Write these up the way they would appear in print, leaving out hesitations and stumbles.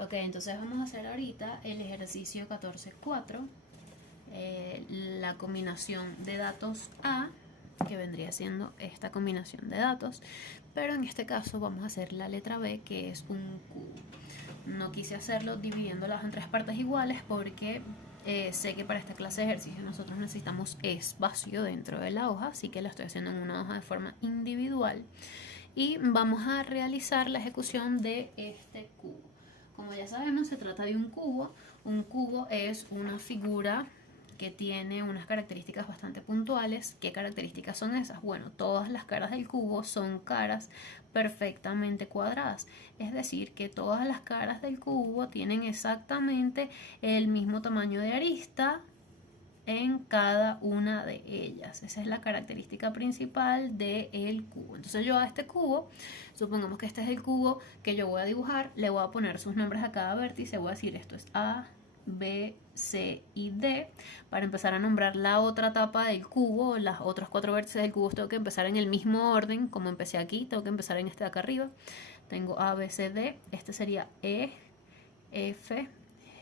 Ok, entonces vamos a hacer ahorita el ejercicio 14.4, la combinación de datos A, que vendría siendo esta combinación de datos, pero en este caso vamos a hacer la letra B, que es un cubo. No quise hacerlo dividiéndolas en tres partes iguales porque sé que para esta clase de ejercicio nosotros necesitamos espacio dentro de la hoja, así que la estoy haciendo en una hoja de forma individual y vamos a realizar la ejecución de este cubo. Como ya sabemos, se trata de un cubo. Un cubo es una figura que tiene unas características bastante puntuales. ¿Qué características son esas? Bueno, todas las caras del cubo son caras perfectamente cuadradas. Es decir, que todas las caras del cubo tienen exactamente el mismo tamaño de arista en cada una de ellas. Esa es la característica principal del cubo. Entonces yo a este cubo, supongamos que este es el cubo que yo voy a dibujar, le voy a poner sus nombres a cada vértice, voy a decir esto es A, B, C y D. Para empezar a nombrar la otra tapa del cubo, las otros 4 vértices del cubo, tengo que empezar en el mismo orden, como empecé aquí, tengo que empezar en este de acá arriba. Tengo A, B, C, D, este sería E, F,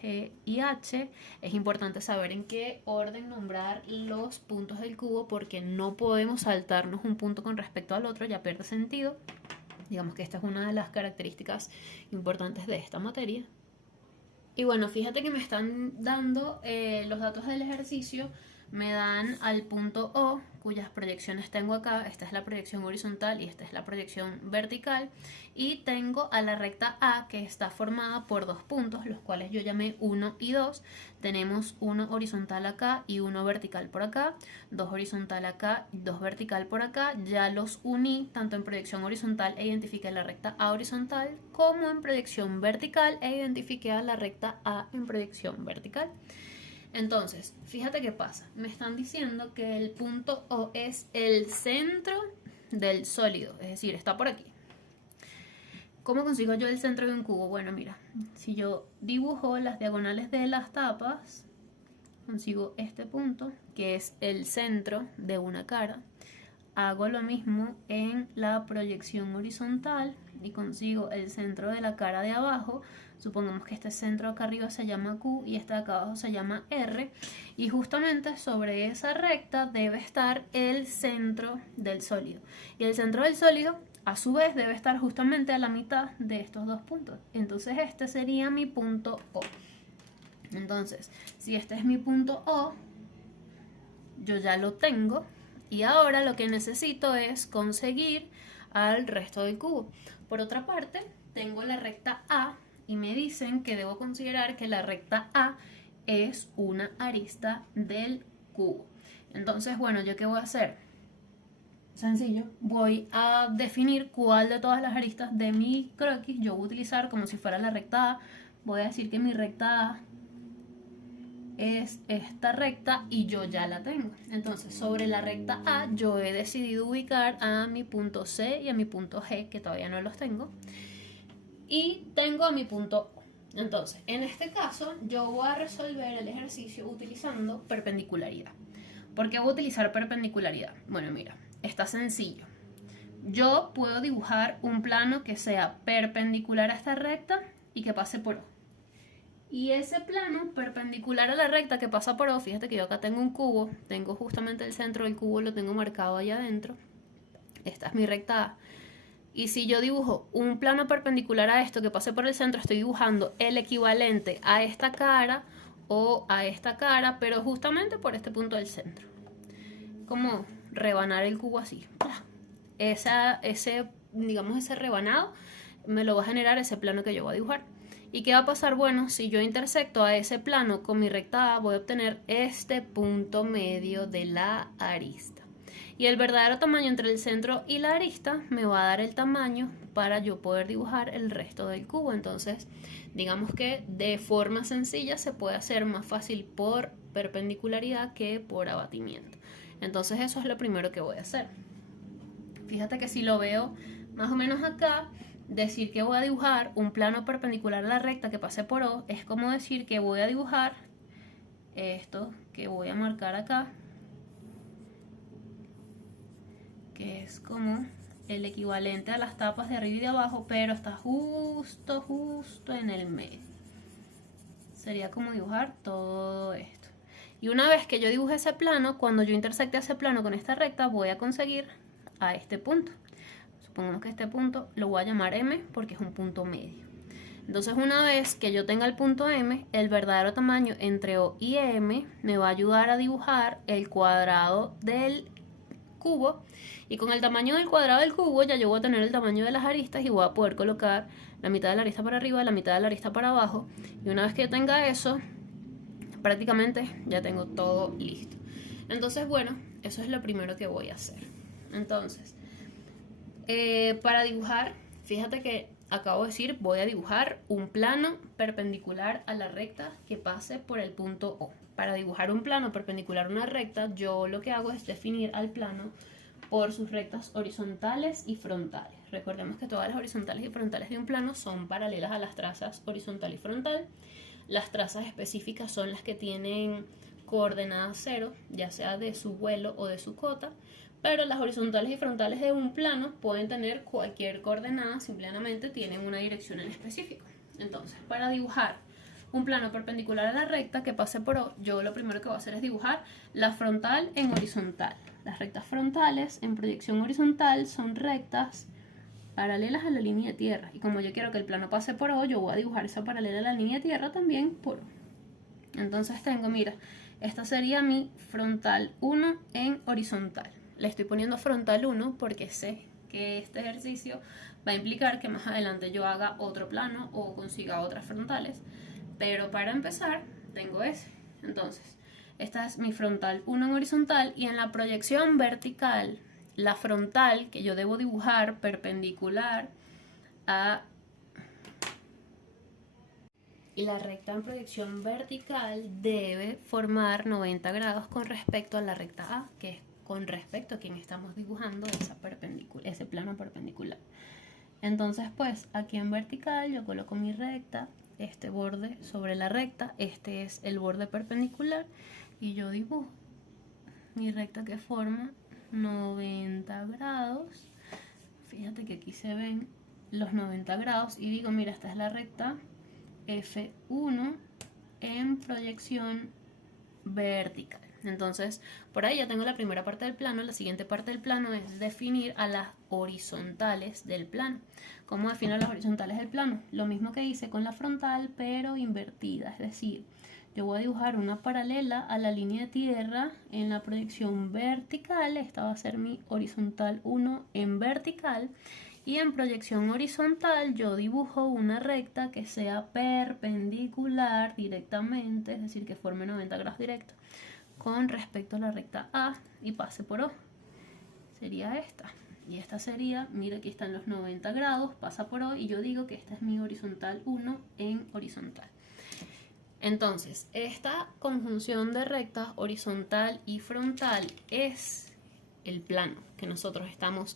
G y H. Es importante saber en qué orden nombrar los puntos del cubo porque no podemos saltarnos un punto con respecto al otro, ya pierde sentido. Digamos que esta es una de las características importantes de esta materia. Y bueno, fíjate que me están dando los datos del ejercicio, me dan al punto O, cuyas proyecciones tengo acá. Esta es la proyección horizontal y esta es la proyección vertical. Y tengo a la recta A, que está formada por dos puntos, los cuales yo llamé 1 y 2. Tenemos uno horizontal acá y uno vertical por acá, dos horizontal acá y dos vertical por acá. Ya los uní tanto en proyección horizontal e identifiqué la recta A horizontal, como en proyección vertical e identifiqué a la recta A en proyección vertical. Entonces, fíjate qué pasa. Me están diciendo que el punto O es el centro del sólido, es decir, está por aquí. ¿Cómo consigo yo el centro de un cubo? Bueno, mira, si yo dibujo las diagonales de las tapas, consigo este punto, que es el centro de una cara. Hago lo mismo en la proyección horizontal y consigo el centro de la cara de abajo. Supongamos que este centro acá arriba se llama Q y este de acá abajo se llama R, y justamente sobre esa recta debe estar el centro del sólido, y el centro del sólido a su vez debe estar justamente a la mitad de estos dos puntos. Entonces este sería mi punto O. Entonces, si este es mi punto O, yo ya lo tengo. Y ahora lo que necesito es conseguir al resto del cubo. Por otra parte, tengo la recta A y me dicen que debo considerar que la recta A es una arista del cubo. Entonces, bueno, ¿yo qué voy a hacer? Sencillo, voy a definir cuál de todas las aristas de mi croquis yo voy a utilizar como si fuera la recta A. Voy a decir que mi recta A es esta recta y yo ya la tengo. Entonces, sobre la recta A yo he decidido ubicar a mi punto C y a mi punto G, que todavía no los tengo, y tengo a mi punto O. Entonces, en este caso yo voy a resolver el ejercicio utilizando perpendicularidad. ¿Por qué voy a utilizar perpendicularidad? Bueno, mira, está sencillo. Yo puedo dibujar un plano que sea perpendicular a esta recta y que pase por O. Y ese plano perpendicular a la recta que pasa por O, fíjate que yo acá tengo un cubo, tengo justamente el centro del cubo, lo tengo marcado allá adentro. Esta es mi recta A. Y si yo dibujo un plano perpendicular a esto que pase por el centro, estoy dibujando el equivalente a esta cara o a esta cara, pero justamente por este punto del centro. Como rebanar el cubo así. Digamos, ese rebanado me lo va a generar ese plano que yo voy a dibujar. ¿Y qué va a pasar? Bueno, si yo intersecto a ese plano con mi recta A, voy a obtener este punto medio de la arista. Y el verdadero tamaño entre el centro y la arista me va a dar el tamaño para yo poder dibujar el resto del cubo. Entonces, digamos que de forma sencilla se puede hacer más fácil por perpendicularidad que por abatimiento. Entonces eso es lo primero que voy a hacer. Fíjate que si lo veo más o menos acá, decir que voy a dibujar un plano perpendicular a la recta que pase por O es como decir que voy a dibujar esto que voy a marcar acá, que es como el equivalente a las tapas de arriba y de abajo, pero está justo en el medio. Sería como dibujar todo esto. Y una vez que yo dibuje ese plano, cuando yo intersecte ese plano con esta recta, voy a conseguir a este punto. Supongamos que este punto lo voy a llamar M porque es un punto medio. Entonces una vez que yo tenga el punto M, el verdadero tamaño entre O y M me va a ayudar a dibujar el cuadrado del cubo, y con el tamaño del cuadrado del cubo ya yo voy a tener el tamaño de las aristas y voy a poder colocar la mitad de la arista para arriba, la mitad de la arista para abajo, y una vez que yo tenga eso, prácticamente ya tengo todo listo. Entonces bueno, eso es lo primero que voy a hacer. Entonces, para dibujar, fíjate que acabo de decir, voy a dibujar un plano perpendicular a la recta que pase por el punto O. Para dibujar un plano perpendicular a una recta, yo lo que hago es definir al plano por sus rectas horizontales y frontales. Recordemos que todas las horizontales y frontales de un plano son paralelas a las trazas horizontal y frontal. Las trazas específicas son las que tienen coordenadas cero, ya sea de su vuelo o de su cota, pero las horizontales y frontales de un plano pueden tener cualquier coordenada, simplemente tienen una dirección en específico. Entonces, para dibujar un plano perpendicular a la recta que pase por O, yo lo primero que voy a hacer es dibujar la frontal en horizontal. Las rectas frontales en proyección horizontal son rectas paralelas a la línea de tierra, y como yo quiero que el plano pase por O, yo voy a dibujar esa paralela a la línea de tierra también por O. Entonces tengo, mira, esta sería mi frontal 1 en horizontal. Le estoy poniendo frontal 1 porque sé que este ejercicio va a implicar que más adelante yo haga otro plano o consiga otras frontales, pero para empezar tengo ese. Entonces, esta es mi frontal 1 en horizontal, y en la proyección vertical, la frontal que yo debo dibujar perpendicular a... Y la recta en proyección vertical debe formar 90 grados con respecto a la recta A, que es con respecto a quien estamos dibujando ese plano perpendicular. Entonces, pues, aquí en vertical yo coloco mi recta, este borde sobre la recta, este es el borde perpendicular, y yo dibujo mi recta que forma 90 grados. Fíjate que aquí se ven los 90 grados y digo, mira, esta es la recta F1 en proyección vertical. Entonces, por ahí ya tengo la primera parte del plano. La siguiente parte del plano es definir a las horizontales del plano. ¿Cómo defino las horizontales del plano? Lo mismo que hice con la frontal, pero invertida. Es decir, yo voy a dibujar una paralela a la línea de tierra en la proyección vertical. Esta va a ser mi horizontal 1 en vertical. Y en proyección horizontal yo dibujo una recta que sea perpendicular directamente, es decir, que forme 90 grados directos con respecto a la recta A y pase por O. Sería esta. Y esta sería, mira, aquí están los 90 grados, pasa por O, y yo digo que esta es mi horizontal 1 en horizontal. Entonces, esta conjunción de rectas horizontal y frontal es el plano que nosotros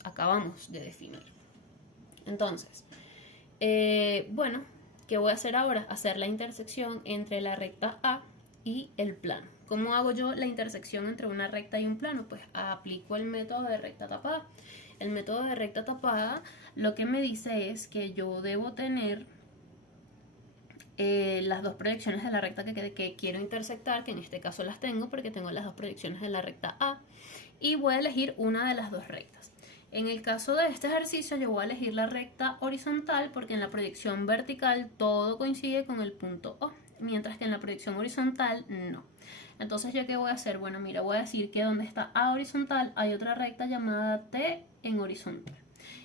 acabamos de definir. Entonces, bueno, ¿qué voy a hacer ahora? Hacer la intersección entre la recta A y el plano. ¿Cómo hago yo la intersección entre una recta y un plano? Pues aplico el método de recta tapada. El método de recta tapada lo que me dice es que yo debo tener las dos proyecciones de la recta que quiero intersectar, que en este caso las tengo porque tengo las dos proyecciones de la recta A, y voy a elegir una de las dos rectas. En el caso de este ejercicio yo voy a elegir la recta horizontal porque en la proyección vertical todo coincide con el punto O, mientras que en la proyección horizontal no. Entonces, ¿yo qué voy a hacer? Bueno, mira, voy a decir que donde está A horizontal hay otra recta llamada T en horizontal.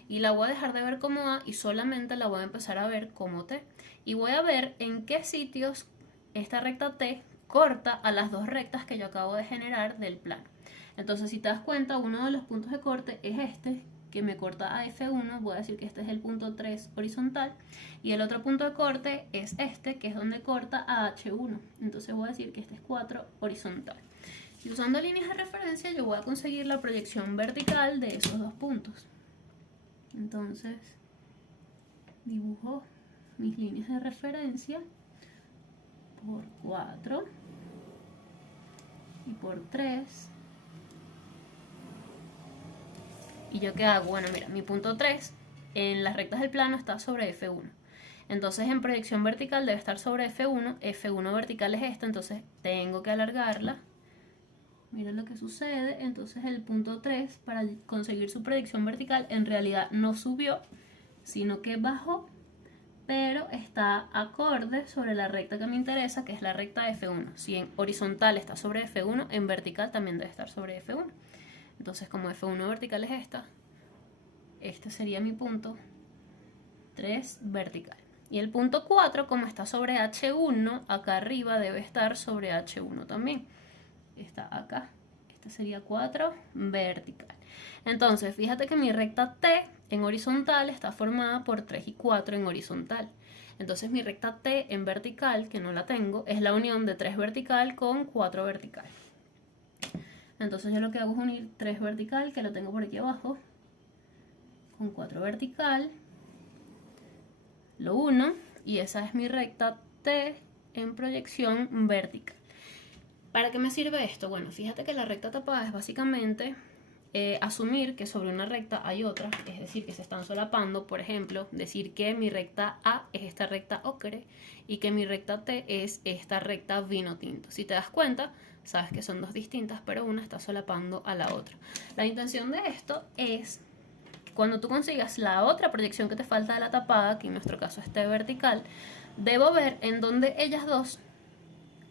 Y la voy a dejar de ver como A y solamente la voy a empezar a ver como T. Y voy a ver en qué sitios esta recta T corta a las dos rectas que yo acabo de generar del plano. Entonces, si te das cuenta, uno de los puntos de corte es este, que me corta a F1, voy a decir que este es el punto 3 horizontal, y el otro punto de corte es este, que es donde corta a H1, entonces voy a decir que este es 4 horizontal. Y usando líneas de referencia yo voy a conseguir la proyección vertical de esos dos puntos. Entonces, dibujo mis líneas de referencia por 4 y por 3. ¿Y yo qué hago? Bueno, mira, mi punto 3 en las rectas del plano está sobre F1. Entonces en proyección vertical debe estar sobre F1. F1 vertical es esta, entonces tengo que alargarla. Mira lo que sucede. Entonces el punto 3 para conseguir su proyección vertical en realidad no subió, sino que bajó, pero está acorde sobre la recta que me interesa, que es la recta F1. Si en horizontal está sobre F1, en vertical también debe estar sobre F1. Entonces como F1 vertical es esta, este sería mi punto 3 vertical. Y el punto 4, como está sobre H1, acá arriba debe estar sobre H1 también. Está acá. Este sería 4 vertical. Entonces, fíjate que mi recta T en horizontal está formada por 3 y 4 en horizontal. Entonces mi recta T en vertical, que no la tengo, es la unión de 3 vertical con 4 vertical. Entonces yo lo que hago es unir 3 vertical, que lo tengo por aquí abajo, con 4 vertical. Lo uno, y esa es mi recta T en proyección vertical. ¿Para qué me sirve esto? Bueno, fíjate que la recta tapada es básicamente asumir que sobre una recta hay otra, es decir, que se están solapando. Por ejemplo, decir que mi recta A es esta recta ocre y que mi recta T es esta recta vino tinto. Si te das cuenta, sabes que son dos distintas, pero una está solapando a la otra. La intención de esto es cuando tú consigas la otra proyección que te falta de la tapada, que en nuestro caso esté vertical, debo ver en dónde ellas dos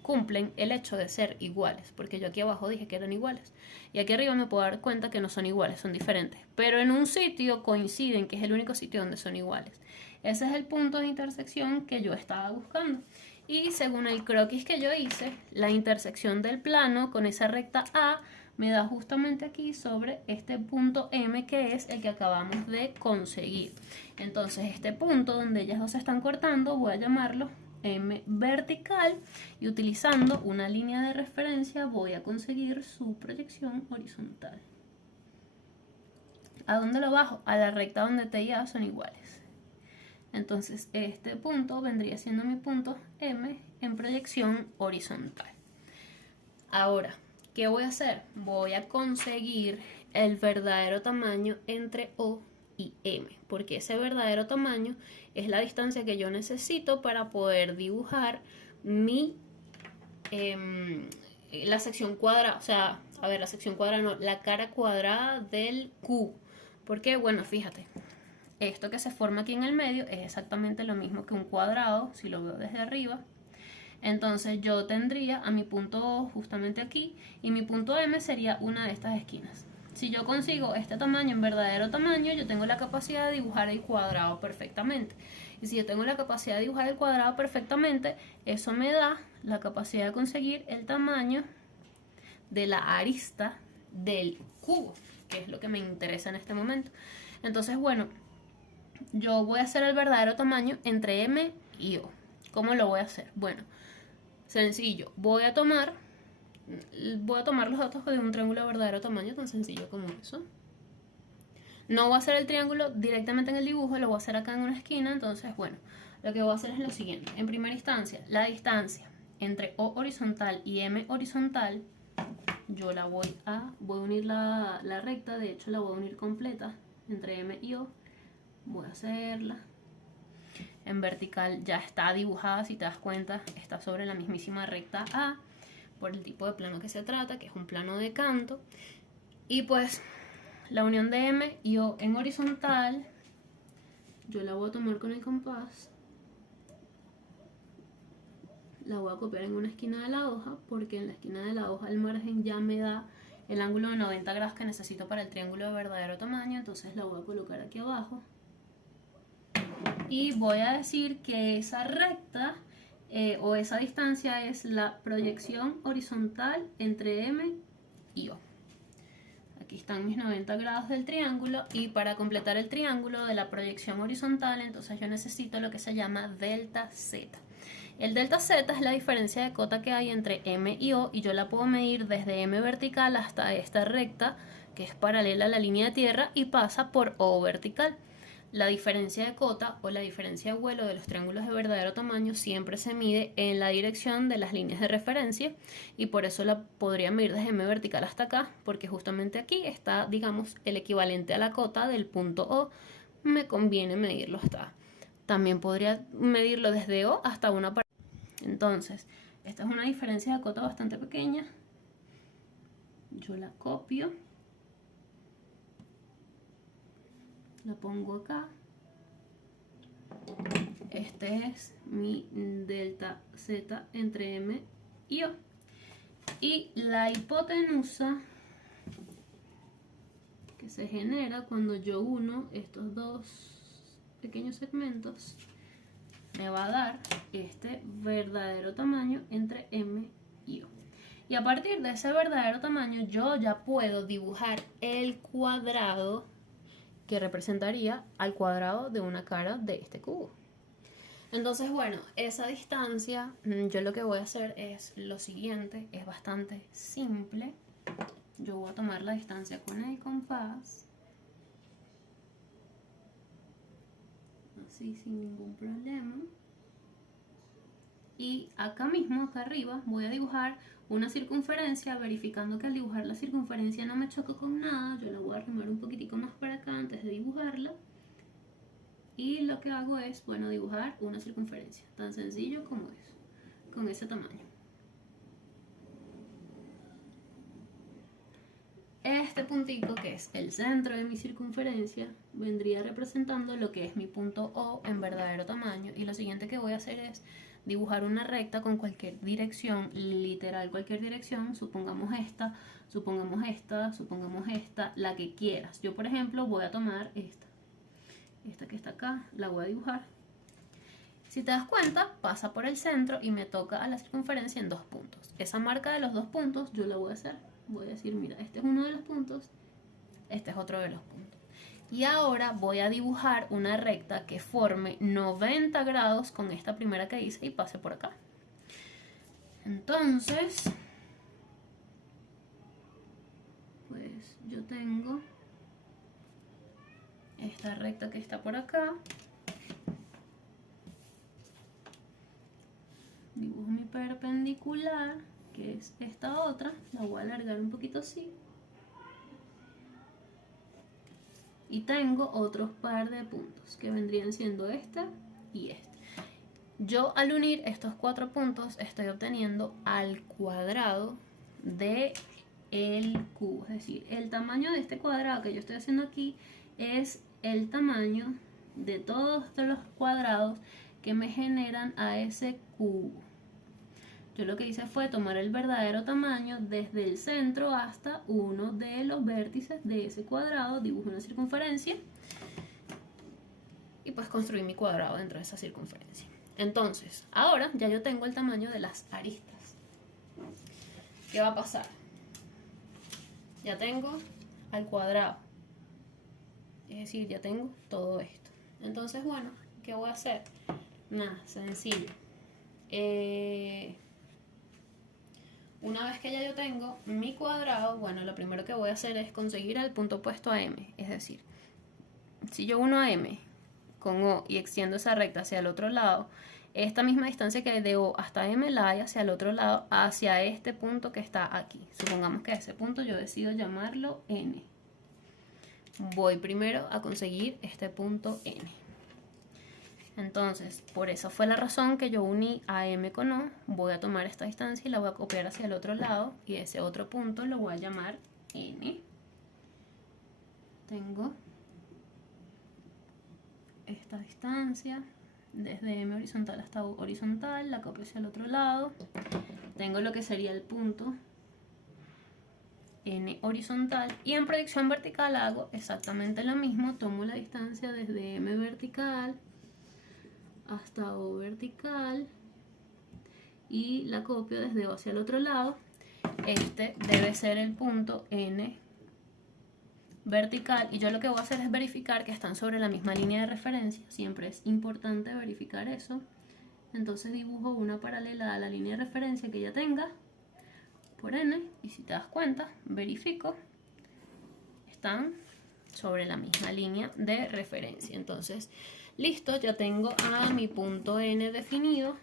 cumplen el hecho de ser iguales, porque yo aquí abajo dije que eran iguales, y aquí arriba me puedo dar cuenta que no son iguales, son diferentes, pero en un sitio coinciden, que es el único sitio donde son iguales. Ese es el punto de intersección que yo estaba buscando, y según el croquis que yo hice, la intersección del plano con esa recta A me da justamente aquí sobre este punto M, que es el que acabamos de conseguir. Entonces este punto donde ellas dos se están cortando, voy a llamarlo M vertical, y utilizando una línea de referencia voy a conseguir su proyección horizontal. ¿A dónde lo bajo? A la recta donde T y A son iguales. Entonces este punto vendría siendo mi punto M en proyección horizontal. Ahora, ¿qué voy a hacer? Voy a conseguir el verdadero tamaño entre O y M, porque ese verdadero tamaño es la distancia que yo necesito para poder dibujar la sección cuadrada, o sea, a ver, la sección cuadrada no, la cara cuadrada del cubo. Porque, bueno, fíjate, esto que se forma aquí en el medio es exactamente lo mismo que un cuadrado, si lo veo desde arriba. Entonces yo tendría a mi punto O justamente aquí, y mi punto M sería una de estas esquinas. Si yo consigo este tamaño en verdadero tamaño, yo tengo la capacidad de dibujar el cuadrado perfectamente. Y si yo tengo la capacidad de dibujar el cuadrado perfectamente, eso me da la capacidad de conseguir el tamaño de la arista del cubo, que es lo que me interesa en este momento. Entonces, bueno, yo voy a hacer el verdadero tamaño entre M y O. ¿Cómo lo voy a hacer? Bueno, sencillo, voy a tomar los datos de un triángulo de verdadero tamaño, tan sencillo como eso. No voy a hacer el triángulo directamente en el dibujo, lo voy a hacer acá en una esquina. Entonces, bueno, lo que voy a hacer es lo siguiente. En primera instancia, la distancia entre O horizontal y M horizontal, yo la voy a unir la recta, de hecho la voy a unir completa entre M y O. Voy a hacerla. En vertical ya está dibujada, si te das cuenta, está sobre la mismísima recta A, por el tipo de plano que se trata, que es un plano de canto. Y pues la unión de M y O en horizontal, yo la voy a tomar con el compás, la voy a copiar en una esquina de la hoja, porque en la esquina de la hoja el margen ya me da el ángulo de 90 grados que necesito para el triángulo de verdadero tamaño. Entonces la voy a colocar aquí abajo. Y voy a decir que esa recta o esa distancia es la proyección horizontal entre M y O. Aquí están mis 90 grados del triángulo, y para completar el triángulo de la proyección horizontal, entonces yo necesito lo que se llama delta Z. El delta Z es la diferencia de cota que hay entre M y O, y yo la puedo medir desde M vertical hasta esta recta, que es paralela a la línea de tierra y pasa por O vertical. la diferencia de cota o la diferencia de vuelo de los triángulos de verdadero tamaño siempre se mide en la dirección de las líneas de referencia, y por eso la podría medir desde M vertical hasta acá, porque justamente aquí está, digamos, el equivalente a la cota del punto O. Me conviene medirlo hasta. También podría medirlo desde O hasta una parte. Entonces, esta es una diferencia de cota bastante pequeña. Yo la copio, la pongo acá. Este es mi delta Z entre M y O. Y la hipotenusa que se genera cuando yo uno estos dos pequeños segmentos me va a dar este verdadero tamaño entre M y O. Y a partir de ese verdadero tamaño yo ya puedo dibujar el cuadrado que representaría al cuadrado de una cara de este cubo. Entonces, bueno, esa distancia, yo lo que voy a hacer es lo siguiente, es bastante simple. Yo voy a tomar la distancia con el compás, así sin ningún problema. Y acá mismo, acá arriba, voy a dibujar una circunferencia, verificando que al dibujar la circunferencia no me choco con nada. Yo la voy a arrimar un poquitico más para acá antes de dibujarla. Y lo que hago es, bueno, dibujar una circunferencia, tan sencillo como es, con ese tamaño. Este puntito, que es el centro de mi circunferencia, vendría representando lo que es mi punto O en verdadero tamaño. Y lo siguiente que voy a hacer es dibujar una recta con cualquier dirección, literal cualquier dirección, supongamos esta, supongamos esta, supongamos esta, la que quieras. Yo, por ejemplo, voy a tomar esta que está acá, la voy a dibujar. Si te das cuenta, pasa por el centro y me toca a la circunferencia en 2 puntos. Esa marca de los 2 puntos yo la voy a hacer. Voy a decir, mira, este es uno de los puntos, este es otro de los puntos. Y ahora voy a dibujar una recta que forme 90 grados con esta primera que hice y pase por acá. Entonces, pues yo tengo esta recta que está por acá. Dibujo mi perpendicular, que es esta otra, la voy a alargar un poquito así. Y tengo otros par de puntos, que vendrían siendo este y este. Yo al unir estos 4 puntos estoy obteniendo al cuadrado de el cubo. Es decir, el tamaño de este cuadrado que yo estoy haciendo aquí es el tamaño de todos los cuadrados que me generan a ese cubo. Yo lo que hice fue tomar el verdadero tamaño desde el centro hasta uno de los vértices de ese cuadrado, dibujo una circunferencia y pues construí mi cuadrado dentro de esa circunferencia. Entonces, ahora ya yo tengo el tamaño de las aristas. ¿Qué va a pasar? Ya tengo al cuadrado, es decir, ya tengo todo esto. Entonces, bueno, ¿qué voy a hacer? Nada, sencillo. Una vez que ya yo tengo mi cuadrado, bueno, lo primero que voy a hacer es conseguir el punto opuesto a M. Es decir, si yo uno a M con O y extiendo esa recta hacia el otro lado, esta misma distancia que hay de O hasta M la hay hacia el otro lado, hacia este punto que está aquí. Supongamos que a ese punto yo decido llamarlo N. Voy primero a conseguir este punto N. Entonces, por eso fue la razón que yo uní a M con O. Voy a tomar esta distancia y la voy a copiar hacia el otro lado, y ese otro punto lo voy a llamar N. Tengo esta distancia desde M horizontal hasta U horizontal, la copio hacia el otro lado. Tengo lo que sería el punto N horizontal, y en proyección vertical hago exactamente lo mismo. Tomo la distancia desde M vertical hasta O vertical y la copio desde O hacia el otro lado. Este debe ser el punto N vertical, y yo lo que voy a hacer es verificar que están sobre la misma línea de referencia. Siempre es importante verificar eso. Entonces dibujo una paralela a la línea de referencia que ya tenga por N, y si te das cuenta, verifico, están sobre la misma línea de referencia. Entonces, listo, ya tengo a mi punto N definido.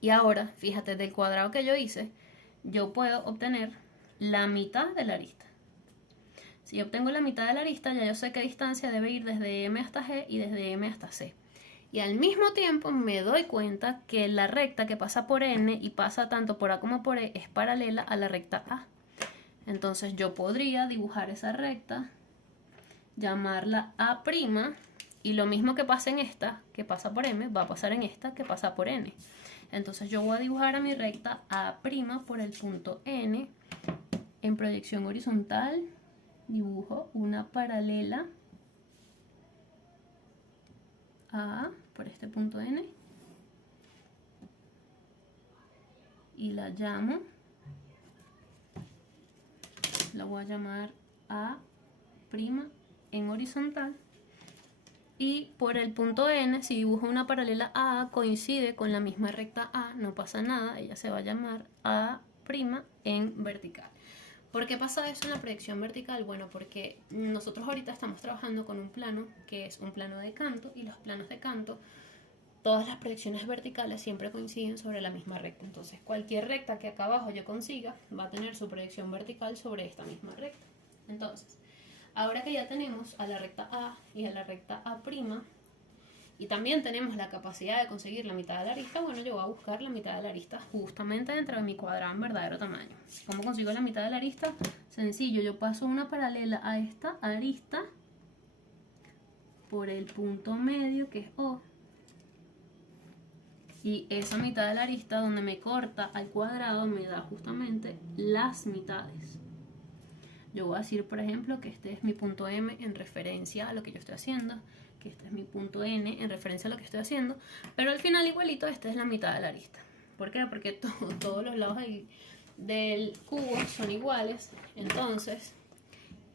Y ahora, fíjate, del cuadrado que yo hice, yo puedo obtener la mitad de la arista. Si yo obtengo la mitad de la arista, ya yo sé qué distancia debe ir desde M hasta G y desde M hasta C. Y al mismo tiempo me doy cuenta que la recta que pasa por N y pasa tanto por A como por E es paralela a la recta A. Entonces yo podría dibujar esa recta, llamarla A', y lo mismo que pasa en esta, que pasa por M, va a pasar en esta, que pasa por N. Entonces yo voy a dibujar a mi recta A' por el punto N. En proyección horizontal dibujo una paralela a por este punto N y la llamo, la voy a llamar A' en horizontal, y por el punto N, si dibujo una paralela a coincide con la misma recta A, no pasa nada, ella se va a llamar A' en vertical. ¿Por qué pasa eso en la proyección vertical? Bueno, porque nosotros ahorita estamos trabajando con un plano que es un plano de canto, y los planos de canto, todas las proyecciones verticales siempre coinciden sobre la misma recta. Entonces cualquier recta que acá abajo yo consiga va a tener su proyección vertical sobre esta misma recta. Entonces, ahora que ya tenemos a la recta A y a la recta A', y también tenemos la capacidad de conseguir la mitad de la arista, bueno, yo voy a buscar la mitad de la arista justamente dentro de mi cuadrado en verdadero tamaño. ¿Cómo consigo la mitad de la arista? Sencillo, yo paso una paralela a esta arista por el punto medio, que es O, y esa mitad de la arista donde me corta al cuadrado me da justamente las mitades. Yo voy a decir, por ejemplo, que este es mi punto M en referencia a lo que yo estoy haciendo, que este es mi punto N en referencia a lo que estoy haciendo, pero al final igualito esta es la mitad de la arista. ¿Por qué? Porque todos los lados del cubo son iguales. Entonces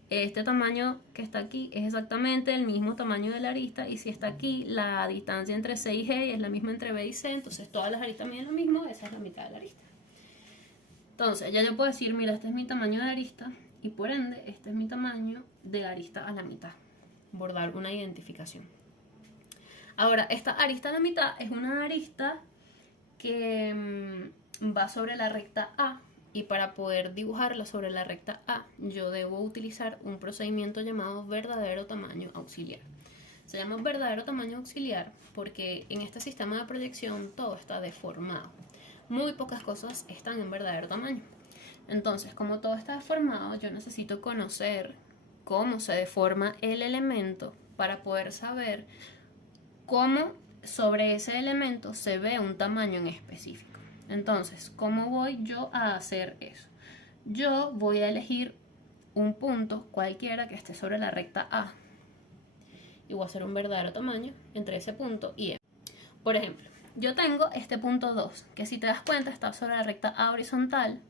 este tamaño que está aquí es exactamente el mismo tamaño de la arista, y si está aquí la distancia entre C y G es la misma entre B y C, entonces todas las aristas miden lo mismo, esa es la mitad de la arista. Entonces ya yo puedo decir, mira, este es mi tamaño de arista y por ende este es mi tamaño de arista a la mitad. Bordar una identificación. Ahora, esta arista a la mitad es una arista que va sobre la recta A, y para poder dibujarla sobre la recta A yo debo utilizar un procedimiento llamado verdadero tamaño auxiliar. Se llama verdadero tamaño auxiliar porque en este sistema de proyección todo está deformado. Muy pocas cosas están en verdadero tamaño. Entonces, como todo está deformado, yo necesito conocer cómo se deforma el elemento para poder saber cómo sobre ese elemento se ve un tamaño en específico. Entonces, ¿cómo voy yo a hacer eso? Yo voy a elegir un punto cualquiera que esté sobre la recta A y voy a hacer un verdadero tamaño entre ese punto y M. Por ejemplo, yo tengo este punto 2, que si te das cuenta está sobre la recta A horizontal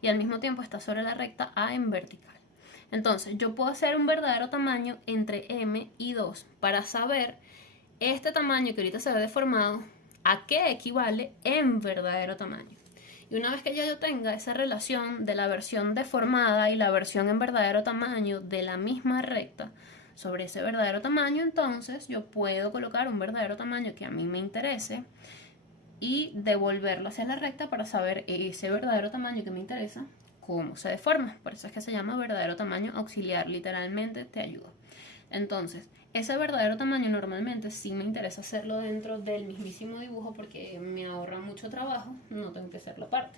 y al mismo tiempo está sobre la recta A en vertical. Entonces yo puedo hacer un verdadero tamaño entre M y 2 para saber este tamaño que ahorita se ve deformado a qué equivale en verdadero tamaño. Y una vez que ya yo tenga esa relación de la versión deformada y la versión en verdadero tamaño de la misma recta sobre ese verdadero tamaño, entonces yo puedo colocar un verdadero tamaño que a mí me interese y devolverlo hacia la recta para saber ese verdadero tamaño que me interesa cómo se deforma. Por eso es que se llama verdadero tamaño auxiliar, literalmente te ayuda. Entonces, ese verdadero tamaño normalmente sí me interesa hacerlo dentro del mismísimo dibujo porque me ahorra mucho trabajo, no tengo que hacerlo aparte.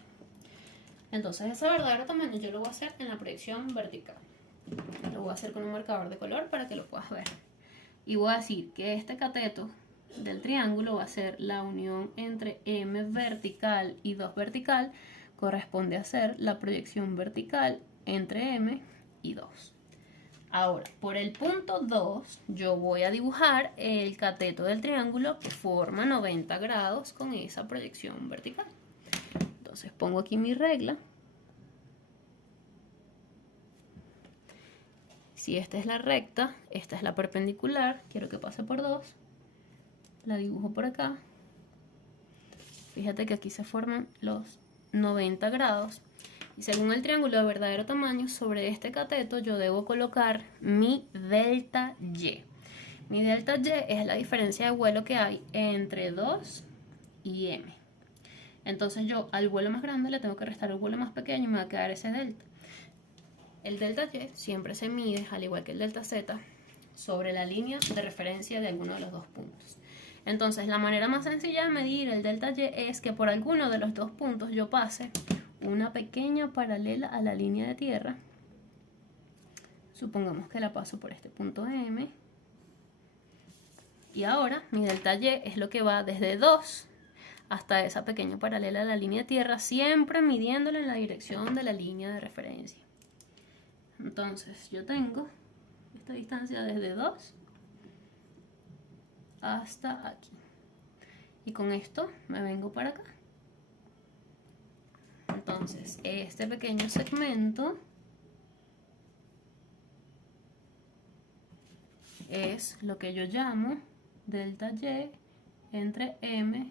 Entonces ese verdadero tamaño yo lo voy a hacer en la proyección vertical. Lo voy a hacer con un marcador de color para que lo puedas ver. Y voy a decir que este cateto del triángulo va a ser la unión entre M vertical y 2 vertical, corresponde a ser la proyección vertical entre M y 2. Ahora, por el punto 2 yo voy a dibujar el cateto del triángulo que forma 90 grados con esa proyección vertical. Entonces pongo aquí mi regla. Si esta es la recta, esta es la perpendicular, quiero que pase por 2. La dibujo por acá. Fíjate que aquí se forman los 90 grados. Y según el triángulo de verdadero tamaño, sobre este cateto yo debo colocar mi delta Y. Mi delta Y es la diferencia de vuelo que hay entre 2 y M. Entonces yo al vuelo más grande le tengo que restar el vuelo más pequeño y me va a quedar ese delta. El delta Y siempre se mide, al igual que el delta Z, sobre la línea de referencia de alguno de los dos puntos. Entonces la manera más sencilla de medir el delta Y es que por alguno de los dos puntos yo pase una pequeña paralela a la línea de tierra. Supongamos que la paso por este punto M. Y ahora mi delta Y es lo que va desde 2 hasta esa pequeña paralela a la línea de tierra, siempre midiéndolo en la dirección de la línea de referencia. Entonces yo tengo esta distancia desde 2 hasta aquí. Y con esto me vengo para acá. Entonces este pequeño segmento es lo que yo llamo delta Y entre M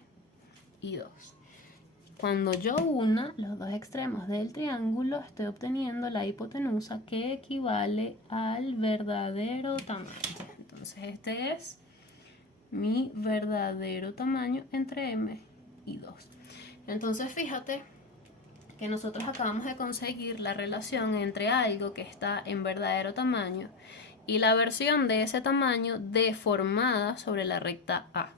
y 2. Cuando yo una los dos extremos del triángulo, estoy obteniendo la hipotenusa que equivale al verdadero tamaño. Entonces este es mi verdadero tamaño entre M y 2. Entonces fíjate que nosotros acabamos de conseguir la relación entre algo que está en verdadero tamaño y la versión de ese tamaño deformada sobre la recta A.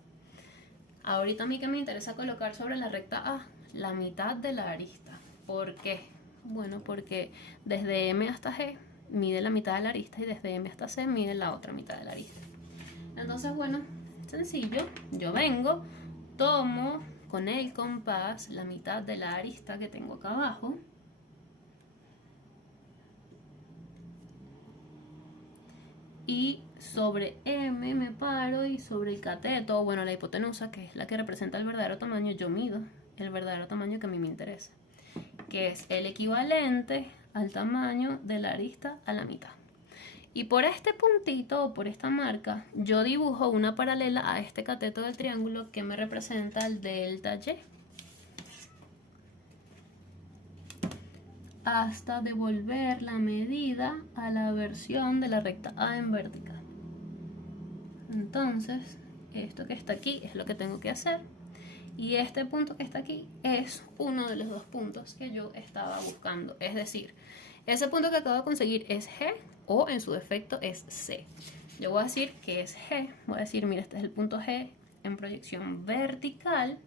Ahorita a mí que me interesa colocar sobre la recta A la mitad de la arista. ¿Por qué? Bueno, porque desde M hasta G mide la mitad de la arista y desde M hasta C mide la otra mitad de la arista. Entonces, bueno, sencillo, yo vengo, tomo con el compás la mitad de la arista que tengo acá abajo y sobre M me paro y sobre el cateto, bueno, la hipotenusa, que es la que representa el verdadero tamaño, yo mido el verdadero tamaño que a mí me interesa, que es el equivalente al tamaño de la arista a la mitad. Y por este puntito o por esta marca yo dibujo una paralela a este cateto del triángulo que me representa el delta Y, hasta devolver la medida a la versión de la recta A en vertical. Entonces esto que está aquí es lo que tengo que hacer y este punto que está aquí es uno de los dos puntos que yo estaba buscando, es decir, ese punto que acabo de conseguir es G o en su defecto es C. Yo voy a decir que es G, voy a decir, mira, este es el punto G en proyección vertical.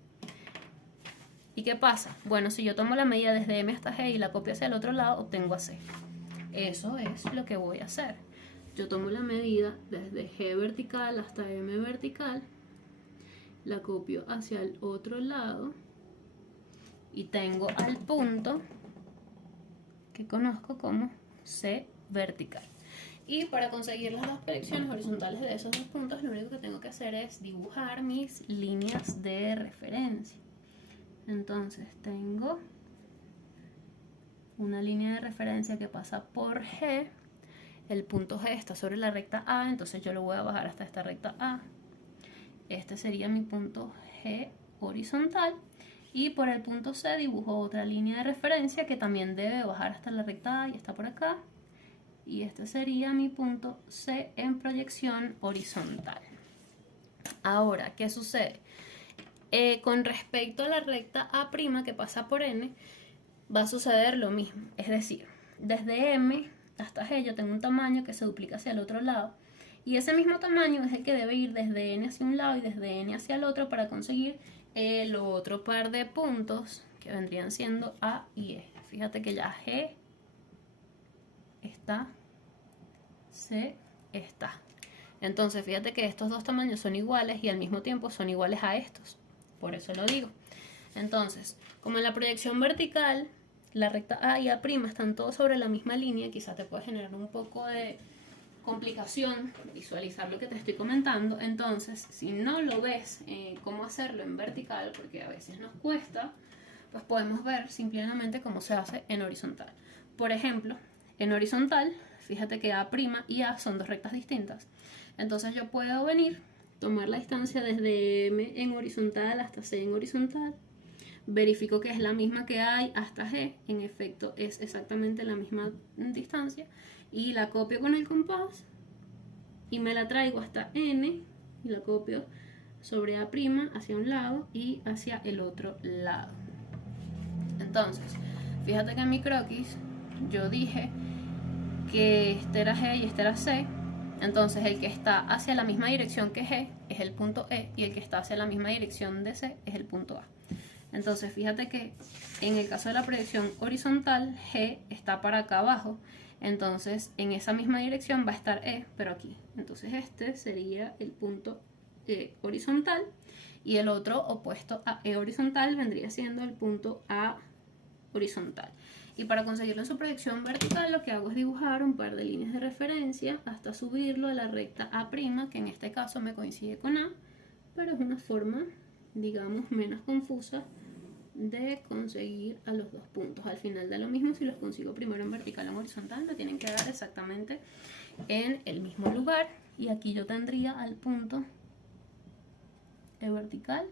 ¿Y qué pasa? Bueno, si yo tomo la medida desde M hasta G y la copio hacia el otro lado, obtengo a C. Eso es lo que voy a hacer. Yo tomo la medida desde G vertical hasta M vertical, la copio hacia el otro lado y tengo al punto que conozco como C vertical. Y para conseguir las dos proyecciones horizontales de esos dos puntos, lo único que tengo que hacer es dibujar mis líneas de referencia. Entonces tengo una línea de referencia que pasa por G. El punto G está sobre la recta A, entonces yo lo voy a bajar hasta esta recta A. Este sería mi punto G horizontal. Y por el punto C dibujo otra línea de referencia que también debe bajar hasta la recta A y está por acá. Y este sería mi punto C en proyección horizontal. Ahora, ¿qué sucede? Con respecto a la recta A' que pasa por N, va a suceder lo mismo. Es decir, desde M hasta G yo tengo un tamaño que se duplica hacia el otro lado. Y ese mismo tamaño es el que debe ir desde N hacia un lado y desde N hacia el otro para conseguir el otro par de puntos que vendrían siendo A y E. Fíjate que ya G está, C está. Entonces fíjate que estos dos tamaños son iguales y al mismo tiempo son iguales a estos. Por eso lo digo. Entonces, como en la proyección vertical, la recta A y A' están todos sobre la misma línea, quizás te puede generar un poco de complicación visualizar lo que te estoy comentando. Entonces, si no lo ves cómo hacerlo en vertical, porque a veces nos cuesta, pues podemos ver simplemente cómo se hace en horizontal. Por ejemplo, en horizontal, fíjate que A' y A son dos rectas distintas. Entonces yo puedo venir, tomar la distancia desde M en horizontal hasta C en horizontal, verifico que es la misma que hay hasta G, en efecto es exactamente la misma distancia, y la copio con el compás y me la traigo hasta N y la copio sobre A' hacia un lado y hacia el otro lado. Entonces, fíjate que en mi croquis yo dije que este era G y este era C. Entonces el que está hacia la misma dirección que G es el punto E y el que está hacia la misma dirección de C es el punto A. Entonces fíjate que en el caso de la proyección horizontal, G está para acá abajo. Entonces en esa misma dirección va a estar E, pero aquí. Entonces este sería el punto E horizontal y el otro opuesto a E horizontal vendría siendo el punto A horizontal. Y para conseguirlo en su proyección vertical lo que hago es dibujar un par de líneas de referencia hasta subirlo a la recta A', que en este caso me coincide con A, pero es una forma, digamos, menos confusa de conseguir a los dos puntos. Al final da lo mismo si los consigo primero en vertical o en horizontal, me tienen que dar exactamente en el mismo lugar. Y aquí yo tendría al punto E vertical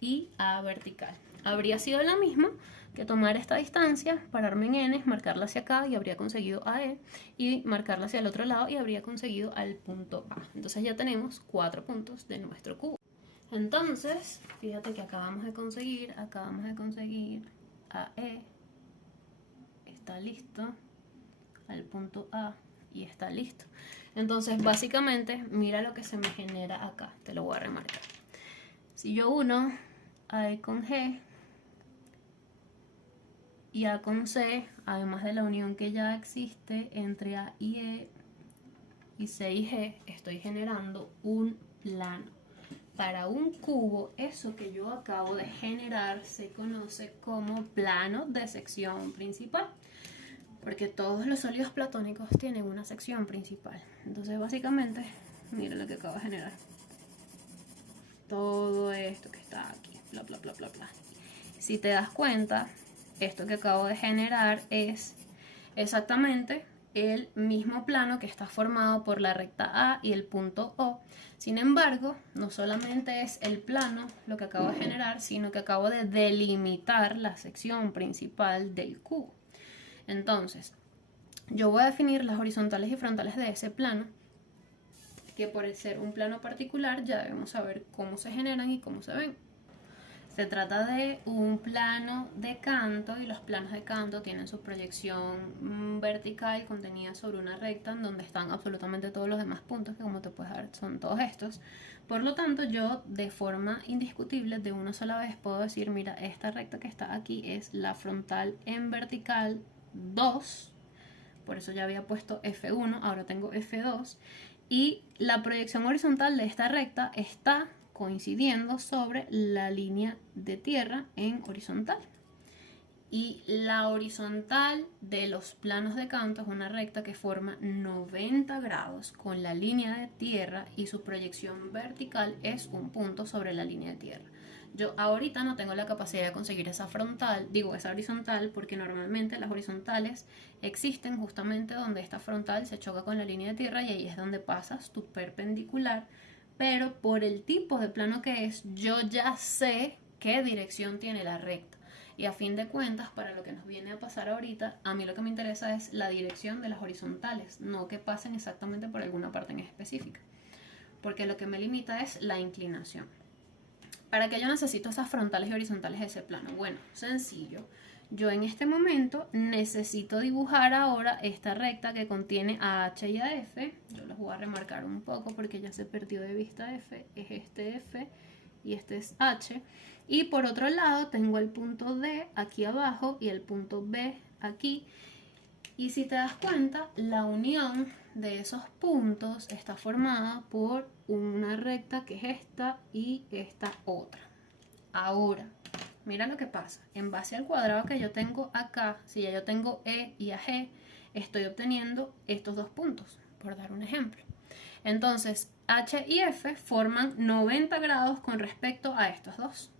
y A vertical. Habría sido la misma que tomar esta distancia, pararme en N, marcarla hacia acá y habría conseguido a E, y marcarla hacia el otro lado y habría conseguido al punto A. Entonces ya tenemos 4 puntos de nuestro cubo. Entonces, fíjate que acabamos de conseguir a E, está listo, al punto A y está listo. Entonces básicamente mira lo que se me genera acá, te lo voy a remarcar. Si yo uno A con G y A con C, además de la unión que ya existe entre A y E y C y G, estoy generando un plano. Para un cubo, eso que yo acabo de generar se conoce como plano de sección principal, porque todos los sólidos platónicos tienen una sección principal. Entonces básicamente, mira lo que acabo de generar. Todo esto que está aquí, bla bla bla bla bla. Si te das cuenta, esto que acabo de generar es exactamente el mismo plano que está formado por la recta A y el punto O. Sin embargo, no solamente es el plano lo que acabo de generar, sino que acabo de delimitar la sección principal del cubo. Entonces, yo voy a definir las horizontales y frontales de ese plano, que por ser un plano particular ya debemos saber cómo se generan y cómo se ven. Se trata de un plano de canto y los planos de canto tienen su proyección vertical contenida sobre una recta en donde están absolutamente todos los demás puntos, que como te puedes ver son todos estos. Por lo tanto, yo de forma indiscutible de una sola vez puedo decir, mira, esta recta que está aquí es la frontal en vertical 2, por eso ya había puesto F1, ahora tengo F2, y la proyección horizontal de esta recta está coincidiendo sobre la línea de tierra en horizontal. Y la horizontal de los planos de canto es una recta que forma 90 grados con la línea de tierra y su proyección vertical es un punto sobre la línea de tierra. Yo ahorita no tengo la capacidad de conseguir esa frontal, digo esa horizontal, porque normalmente las horizontales existen justamente donde esta frontal se choca con la línea de tierra y ahí es donde pasas tu perpendicular. Pero por el tipo de plano que es, yo ya sé qué dirección tiene la recta. Y a fin de cuentas, para lo que nos viene a pasar ahorita, a mí lo que me interesa es la dirección de las horizontales, no que pasen exactamente por alguna parte en específica. Porque lo que me limita es la inclinación. ¿Para qué yo necesito esas frontales y horizontales de ese plano? Bueno, sencillo. Yo en este momento necesito dibujar ahora esta recta que contiene a H y a F. Yo los voy a remarcar un poco porque ya se perdió de vista F. Es este F y este es H. Y por otro lado tengo el punto D aquí abajo y el punto B aquí. Y si te das cuenta, la unión de esos puntos está formada por una recta que es esta y esta otra. Ahora, mira lo que pasa. En base al cuadrado que yo tengo acá, si ya yo tengo E y a G, estoy obteniendo estos dos puntos, por dar un ejemplo. Entonces, H y F forman 90 grados con respecto a estos dos.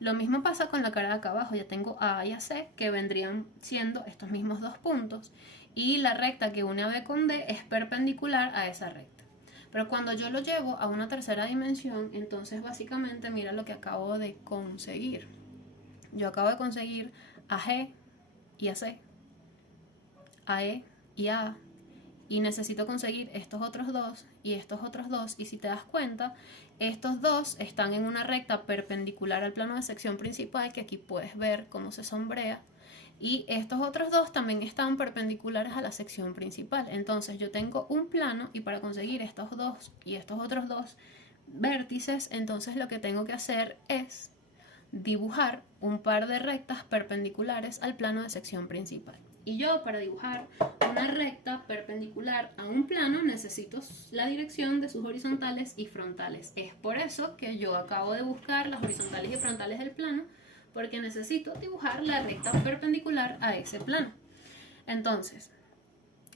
Lo mismo pasa con la cara de acá abajo. Ya tengo A y a C, que vendrían siendo estos mismos dos puntos. Y la recta que une a B con D es perpendicular a esa recta. Pero cuando yo lo llevo a una tercera dimensión, entonces básicamente mira lo que acabo de conseguir. Yo acabo de conseguir a G y a C, a E y a A, y necesito conseguir estos otros dos y estos otros dos, y si te das cuenta, estos dos están en una recta perpendicular al plano de sección principal, que aquí puedes ver cómo se sombrea, y estos otros dos también están perpendiculares a la sección principal. Entonces yo tengo un plano, y para conseguir estos dos y estos otros dos vértices, entonces lo que tengo que hacer es dibujar un par de rectas perpendiculares al plano de sección principal. Y yo, para dibujar una recta perpendicular a un plano, necesito la dirección de sus horizontales y frontales. Es por eso que yo acabo de buscar las horizontales y frontales del plano, porque necesito dibujar la recta perpendicular a ese plano. Entonces,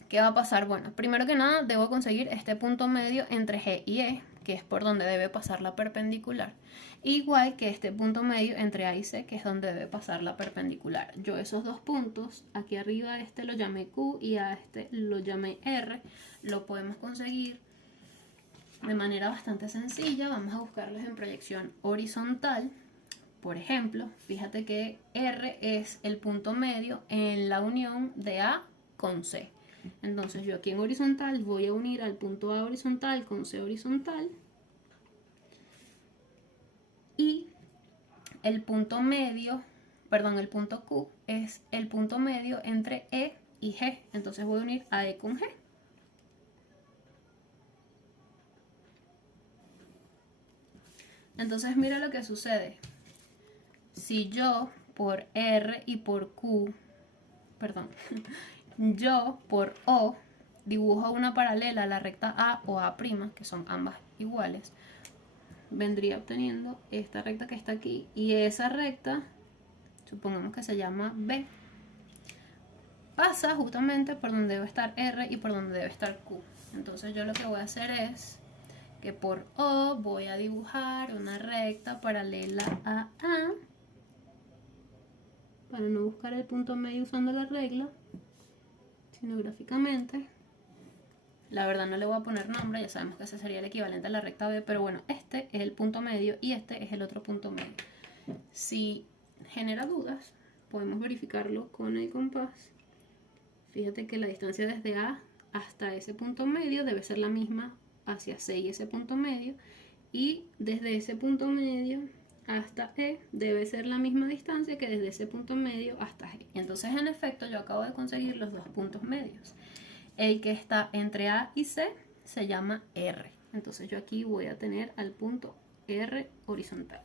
¿qué va a pasar? Bueno, primero que nada debo conseguir este punto medio entre G y E, que es por donde debe pasar la perpendicular. Igual que este punto medio entre A y C, que es donde debe pasar la perpendicular. Yo esos dos puntos, aquí arriba a este lo llamé Q y a este lo llamé R, lo podemos conseguir de manera bastante sencilla. Vamos a buscarlos en proyección horizontal. Por ejemplo, fíjate que R es el punto medio en la unión de A con C. Entonces yo aquí en horizontal voy a unir al punto A horizontal con C horizontal, y el punto medio, perdón, el punto Q es el punto medio entre E y G. Entonces voy a unir a E con G. Entonces mira lo que sucede. Si yo por R y por Q, perdón, yo por O dibujo una paralela a la recta A o A', que son ambas iguales, vendría obteniendo esta recta que está aquí, y esa recta, supongamos que se llama B, pasa justamente por donde debe estar R y por donde debe estar Q. Entonces yo lo que voy a hacer es que por O voy a dibujar una recta paralela a A, para no buscar el punto medio usando la regla, sino gráficamente. La verdad no le voy a poner nombre, ya sabemos que ese sería el equivalente a la recta B, pero bueno, este es el punto medio y este es el otro punto medio. Si genera dudas, podemos verificarlo con el compás. Fíjate que la distancia desde A hasta ese punto medio debe ser la misma hacia C y ese punto medio, y desde ese punto medio hasta E debe ser la misma distancia que desde ese punto medio hasta G. Entonces, en efecto, yo acabo de conseguir los dos puntos medios. El que está entre A y C se llama R. Entonces yo aquí voy a tener al punto R horizontal.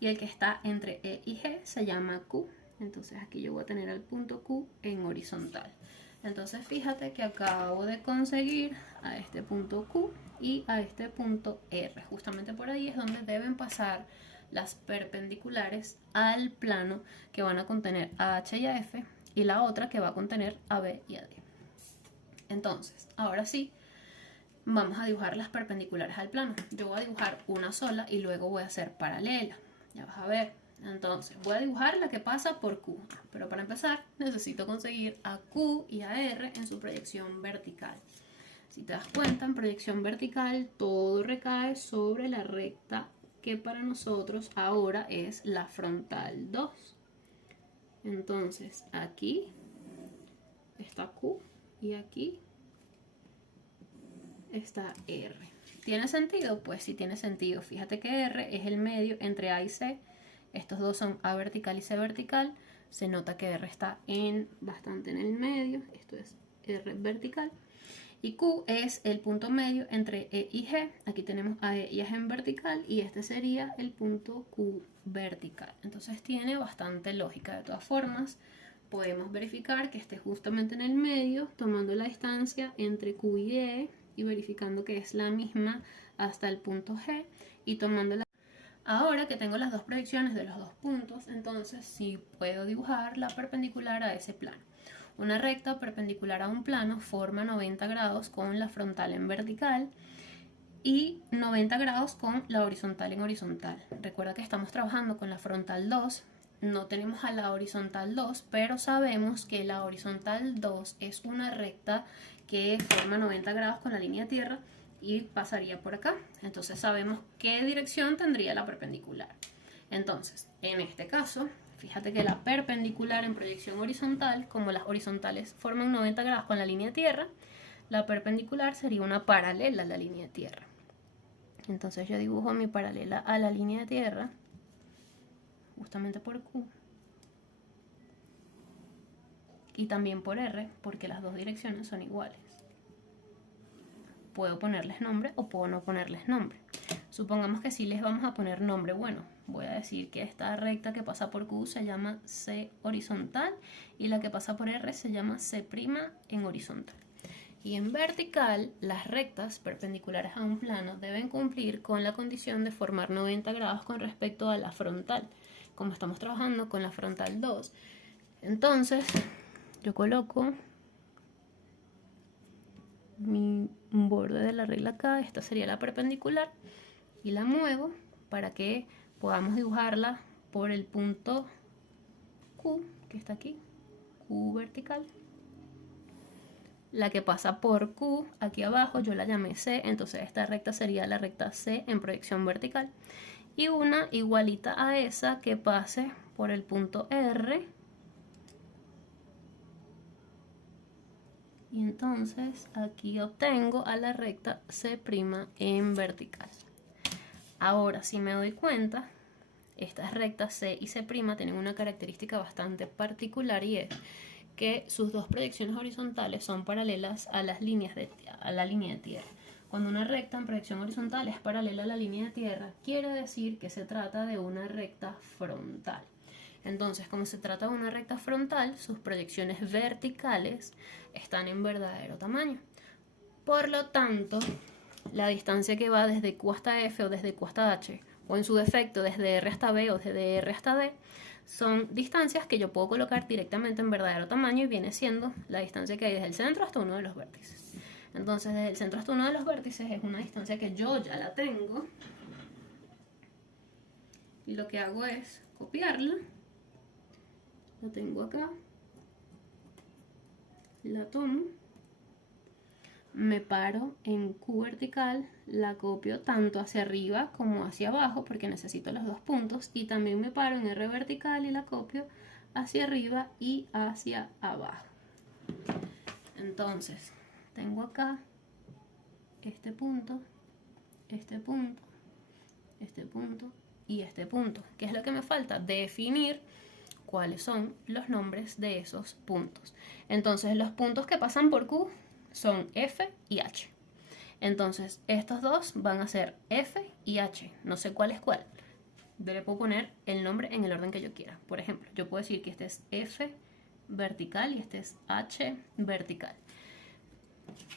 Y el que está entre E y G se llama Q. Entonces aquí yo voy a tener al punto Q en horizontal. Entonces fíjate que acabo de conseguir a este punto Q y a este punto R. Justamente por ahí es donde deben pasar las perpendiculares al plano que van a contener a H y a F, y la otra que va a contener a B y a D. Entonces, ahora sí, vamos a dibujar las perpendiculares al plano. Yo voy a dibujar una sola y luego voy a hacer paralela. Ya vas a ver. Entonces, voy a dibujar la que pasa por Q. Pero para empezar, necesito conseguir a Q y a R en su proyección vertical. Si te das cuenta, en proyección vertical todo recae sobre la recta que para nosotros ahora es la frontal 2. Entonces, aquí está Q y aquí está R. ¿Tiene sentido? Pues sí tiene sentido. Fíjate que R es el medio entre A y C. Estos dos son A vertical y C vertical. Se nota que R está bastante en el medio. Esto es R vertical. Y Q es el punto medio entre E y G. Aquí tenemos a E y a G en vertical, y este sería el punto Q vertical. Entonces tiene bastante lógica. De todas formas, podemos verificar que esté justamente en el medio, tomando la distancia entre Q y E y verificando que es la misma hasta el punto G, y tomando la... Ahora que tengo las dos proyecciones de los dos puntos, entonces sí puedo dibujar la perpendicular a ese plano. Una recta perpendicular a un plano forma 90 grados con la frontal en vertical y 90 grados con la horizontal en horizontal. Recuerda que estamos trabajando con la frontal 2, no tenemos a la horizontal 2, pero sabemos que la horizontal 2 es una recta que forma 90 grados con la línea tierra y pasaría por acá. Entonces sabemos qué dirección tendría la perpendicular. Entonces, en este caso, fíjate que la perpendicular en proyección horizontal, como las horizontales forman 90 grados con la línea de tierra, la perpendicular sería una paralela a la línea de tierra. Entonces yo dibujo mi paralela a la línea de tierra, justamente por Q, y también por R, porque las dos direcciones son iguales. Puedo ponerles nombre o puedo no ponerles nombre. Supongamos que sí les vamos a poner nombre. Bueno, voy a decir que esta recta que pasa por Q se llama C horizontal y la que pasa por R se llama C' en horizontal. Y en vertical, las rectas perpendiculares a un plano deben cumplir con la condición de formar 90 grados con respecto a la frontal. Como estamos trabajando con la frontal 2, entonces yo coloco mi borde de la regla acá, esta sería la perpendicular, y la muevo para que podamos dibujarla por el punto Q, que está aquí, Q vertical. La que pasa por Q, aquí abajo, yo la llamé C, entonces esta recta sería la recta C en proyección vertical. Y una igualita a esa que pase por el punto R. Y entonces aquí obtengo a la recta C' en vertical. Ahora, si me doy cuenta, estas rectas C y C' tienen una característica bastante particular y es que sus dos proyecciones horizontales son paralelas a la línea de tierra. Cuando una recta en proyección horizontal es paralela a la línea de tierra, quiere decir que se trata de una recta frontal. Entonces, como se trata de una recta frontal, sus proyecciones verticales están en verdadero tamaño. Por lo tanto, la distancia que va desde Q hasta F o desde Q hasta H, o en su defecto desde R hasta B o desde R hasta D, son distancias que yo puedo colocar directamente en verdadero tamaño y viene siendo la distancia que hay desde el centro hasta uno de los vértices. Entonces, desde el centro hasta uno de los vértices es una distancia que yo ya la tengo. Y lo que hago es copiarla. La tengo acá. La tomo. Me paro en Q vertical, la copio tanto hacia arriba como hacia abajo porque necesito los dos puntos, y también me paro en R vertical y la copio hacia arriba y hacia abajo. Entonces, tengo acá este punto, este punto, este punto y este punto. ¿Qué es lo que me falta? Definir cuáles son los nombres de esos puntos. Entonces, los puntos que pasan por Q son F y H. Entonces, estos dos van a ser F y H. No sé cuál es cuál. Yo le puedo poner el nombre en el orden que yo quiera. Por ejemplo, yo puedo decir que este es F vertical y este es H vertical.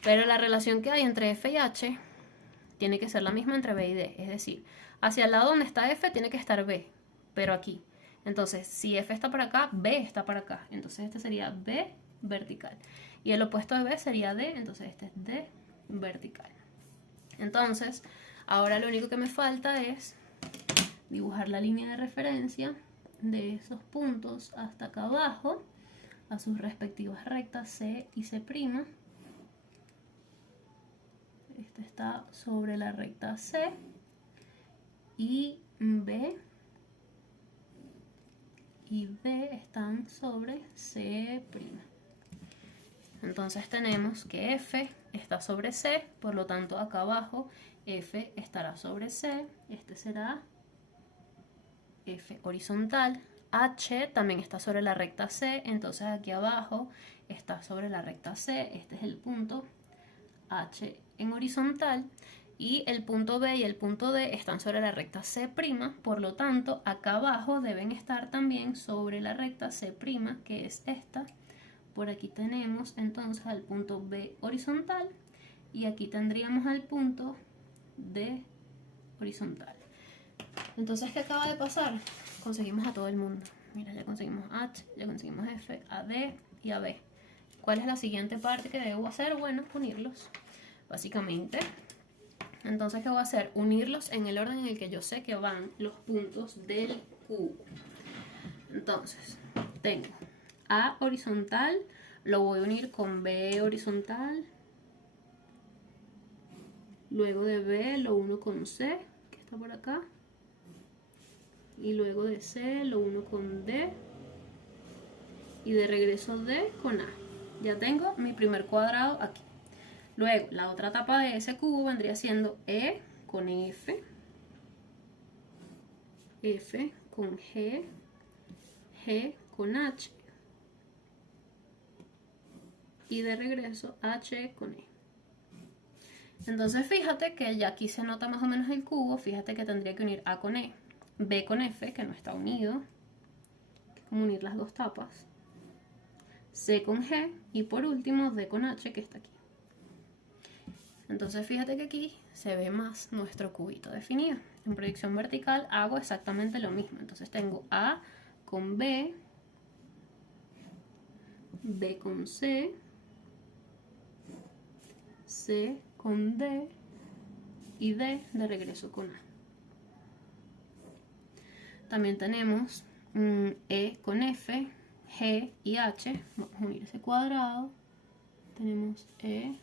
Pero la relación que hay entre F y H tiene que ser la misma entre B y D. Es decir, hacia el lado donde está F tiene que estar B, pero aquí. Entonces, si F está para acá, B está para acá. Entonces, este sería B vertical. Y el opuesto de B sería D, entonces este es D vertical. Entonces, ahora lo único que me falta es dibujar la línea de referencia de esos puntos hasta acá abajo, a sus respectivas rectas C y C'. Este está sobre la recta C y B están sobre C'. Entonces tenemos que F está sobre C, por lo tanto acá abajo F estará sobre C, este será F horizontal. H también está sobre la recta C, entonces aquí abajo está sobre la recta C, este es el punto H en horizontal, y el punto B y el punto D están sobre la recta C', por lo tanto acá abajo deben estar también sobre la recta C', que es esta. Por aquí tenemos entonces al punto B horizontal y aquí tendríamos al punto D horizontal. Entonces, ¿qué acaba de pasar? Conseguimos a todo el mundo. Mira, ya conseguimos H, ya conseguimos F, a D y a B. ¿Cuál es la siguiente parte que debo hacer? Bueno, unirlos, básicamente. Entonces, ¿qué voy a hacer? Unirlos en el orden en el que yo sé que van los puntos del cubo. Entonces, tengo A horizontal, lo voy a unir con B horizontal, luego de B lo uno con C, que está por acá, y luego de C lo uno con D, y de regreso D con A. Ya tengo mi primer cuadrado aquí. Luego, la otra etapa de ese cubo vendría siendo E con F, F con G, G con H, y de regreso H con E. Entonces fíjate que ya aquí se nota más o menos el cubo. Fíjate que tendría que unir A con E, B con F, que no está unido, que es como unir las dos tapas, C con G, y por último D con H, que está aquí. Entonces fíjate que aquí se ve más nuestro cubito definido. En proyección vertical hago exactamente lo mismo. Entonces tengo A con B, B con C, C con D y D de regreso con A. También tenemos E con F, G y H. Vamos a unir ese cuadrado. Tenemos E,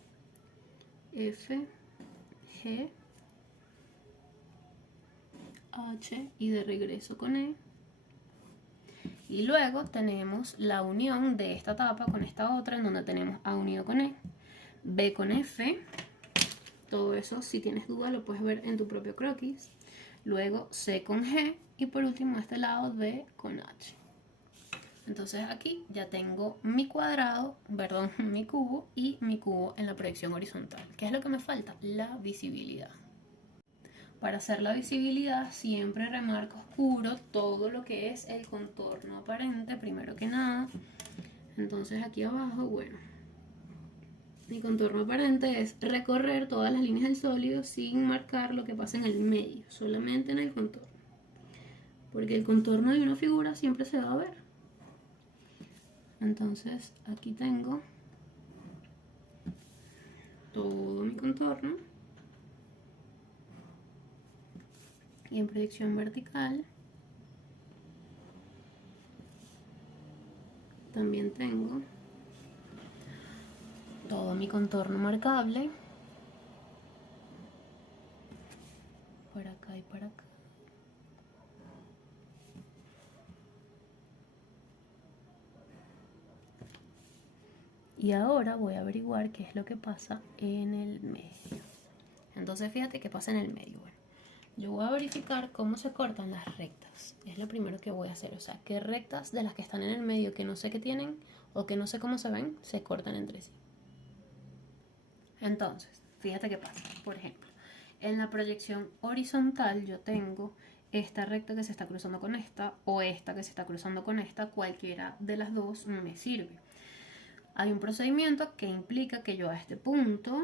F, G, H y de regreso con E. Y luego tenemos la unión de esta etapa con esta otra, en donde tenemos A unido con E, B con F. Todo eso, si tienes duda, lo puedes ver en tu propio croquis. Luego C con G y por último este lado D con H. Entonces aquí ya tengo mi cuadrado, perdón, mi cubo y mi cubo en la proyección horizontal. ¿Qué es lo que me falta? La visibilidad. Para hacer la visibilidad siempre remarco oscuro todo lo que es el contorno aparente, primero que nada. Entonces aquí abajo, bueno, mi contorno aparente es recorrer todas las líneas del sólido sin marcar lo que pasa en el medio, solamente en el contorno. Porque el contorno de una figura siempre se va a ver. Entonces aquí tengo todo mi contorno. Y en proyección vertical también tengo todo mi contorno marcable por acá y por acá. Y ahora voy a averiguar qué es lo que pasa en el medio. Entonces fíjate qué pasa en el medio. Bueno, yo voy a verificar cómo se cortan las rectas. Es lo primero que voy a hacer. O sea, qué rectas de las que están en el medio que no sé qué tienen o que no sé cómo se ven, se cortan entre sí. Entonces, fíjate qué pasa. Por ejemplo, en la proyección horizontal yo tengo esta recta que se está cruzando con esta o esta que se está cruzando con esta. Cualquiera de las dos me sirve. Hay un procedimiento que implica que yo a este punto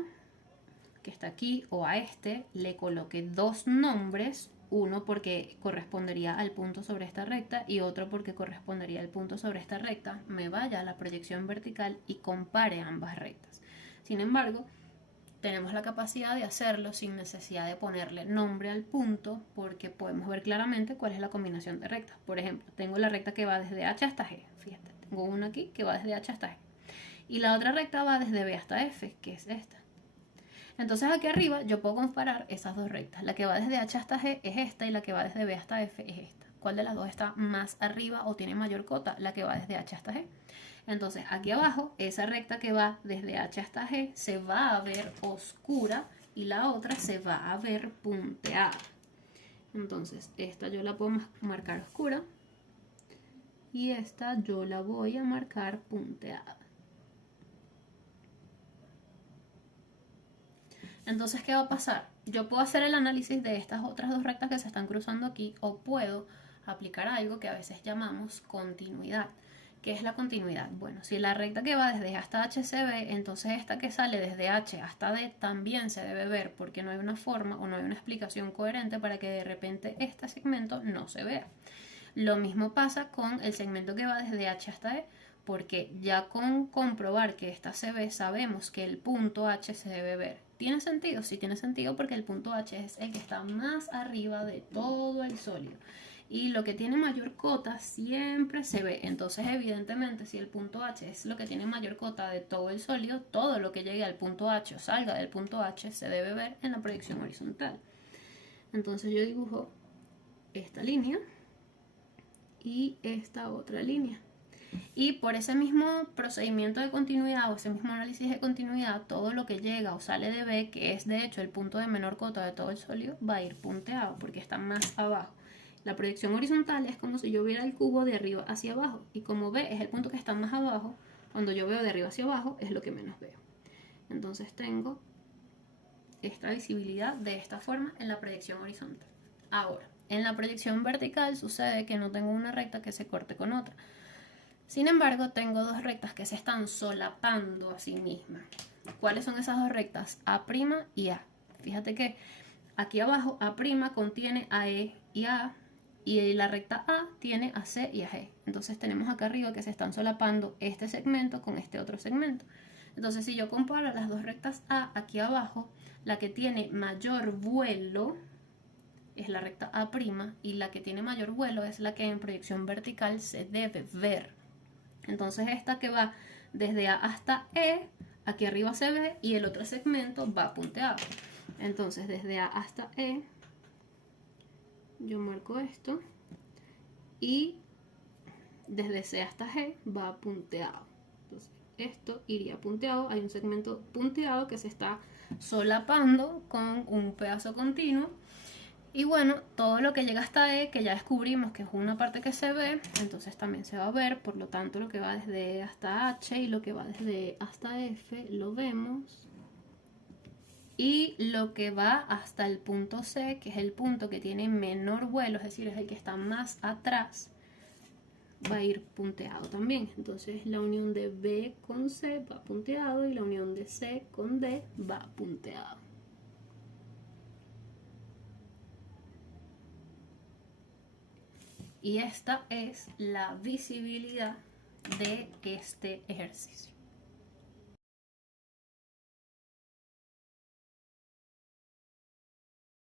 que está aquí o a este le coloque dos nombres, uno porque correspondería al punto sobre esta recta y otro porque correspondería al punto sobre esta recta, me vaya a la proyección vertical y compare ambas rectas. Sin embargo, tenemos la capacidad de hacerlo sin necesidad de ponerle nombre al punto porque podemos ver claramente cuál es la combinación de rectas. Por ejemplo, tengo la recta que va desde H hasta G, fíjate, tengo una aquí que va desde H hasta G y la otra recta va desde B hasta F, que es esta. Entonces aquí arriba yo puedo comparar esas dos rectas. La que va desde H hasta G es esta y la que va desde B hasta F es esta. ¿Cuál de las dos está más arriba o tiene mayor cota? La que va desde H hasta G. Entonces aquí abajo, esa recta que va desde H hasta G se va a ver oscura y la otra se va a ver punteada. Entonces esta yo la puedo marcar oscura y esta yo la voy a marcar punteada. Entonces, ¿qué va a pasar? Yo puedo hacer el análisis de estas otras dos rectas que se están cruzando aquí o puedo aplicar algo que a veces llamamos continuidad. ¿Qué es la continuidad? Bueno, si la recta que va desde hasta H se ve, entonces esta que sale desde H hasta D también se debe ver porque no hay una forma o no hay una explicación coherente para que de repente este segmento no se vea. Lo mismo pasa con el segmento que va desde H hasta E, porque ya con comprobar que esta se ve, sabemos que el punto H se debe ver. ¿Tiene sentido? Sí tiene sentido porque el punto H es el que está más arriba de todo el sólido. y lo que tiene mayor cota siempre se ve. Entonces evidentemente si el punto H es lo que tiene mayor cota de todo el sólido, todo lo que llegue al punto H o salga del punto H se debe ver en la proyección horizontal. Entonces yo dibujo esta línea y esta otra línea. Y por ese mismo procedimiento de continuidad o ese mismo análisis de continuidad, todo lo que llega o sale de B, que es de hecho el punto de menor cota de todo el sólido, va a ir punteado porque está más abajo. La proyección horizontal es como si yo viera el cubo de arriba hacia abajo, y como B es el punto que está más abajo, cuando yo veo de arriba hacia abajo es lo que menos veo. Entonces tengo esta visibilidad de esta forma en la proyección horizontal. Ahora, en la proyección vertical sucede que no tengo una recta que se corte con otra. Sin embargo, tengo dos rectas que se están solapando a sí mismas. ¿Cuáles son esas dos rectas? A' y A. Fíjate que aquí abajo A' contiene a E y A, y la recta A tiene a C y a G. Entonces tenemos acá arriba que se están solapando este segmento con este otro segmento. Entonces si yo comparo las dos rectas A, aquí abajo, la que tiene mayor vuelo es la recta A', y la que tiene mayor vuelo es la que en proyección vertical se debe ver. Entonces esta que va desde A hasta E, aquí arriba se ve, y el otro segmento va punteado. Entonces desde A hasta E, yo marco esto, y desde C hasta G va punteado. Entonces esto iría punteado, hay un segmento punteado que se está solapando con un pedazo continuo. Y bueno, todo lo que llega hasta E, que ya descubrimos que es una parte que se ve, entonces también se va a ver. Por lo tanto, lo que va desde E hasta H y lo que va desde E hasta F lo vemos. Y lo que va hasta el punto C, que es el punto que tiene menor vuelo, es decir, es el que está más atrás, va a ir punteado también. Entonces la unión de B con C va punteado y la unión de C con D va punteado. Y esta es la visibilidad de este ejercicio.